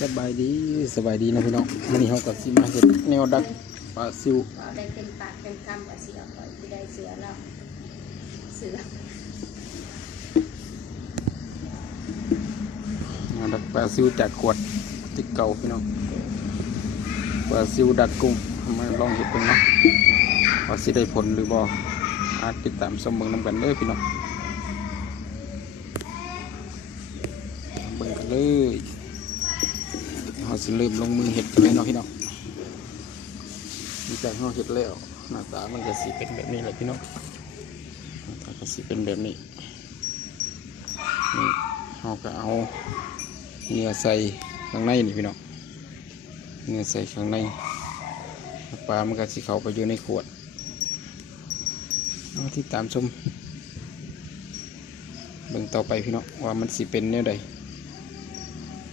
สบายดีสบายดีนะพี่น้องวันนี้เรากับสิมาเห็ดแนวดักปลาซิวก็ได้เต็มปากเต็มคำว่าเสียก่อนที่ได้เสือแล้วเสือแนวดักปลาซิวจากขวดติกเก่าพี่น้องปลาซิวดักกุ้งมาลองเห็ดเป็นเนาะว่าสิได้ผลหรือบ่อาจติดตามชมเบิ่งนำกันเด้อพี่น้องเบิ่งกันเลยเรา สิเริ่มลงมือเห็ดกันเลยเนาะพี่น้องหลังจากเราเห็ดแล้วหน้าตามันจะสีเป็นแบบนี้แหละพี่น้องหน้าตาก็สีเป็นแบบนี้นี่เราก็เอาเนื้อใส่ข้างในนี่พี่น้องเนื้อใส่ข้างในปลามันก็สิเขาไปอยู่ในขวดเอาที่ตามชมเบิ่งต่อไปพี่น้องว่ามันสิเป็นแนวใด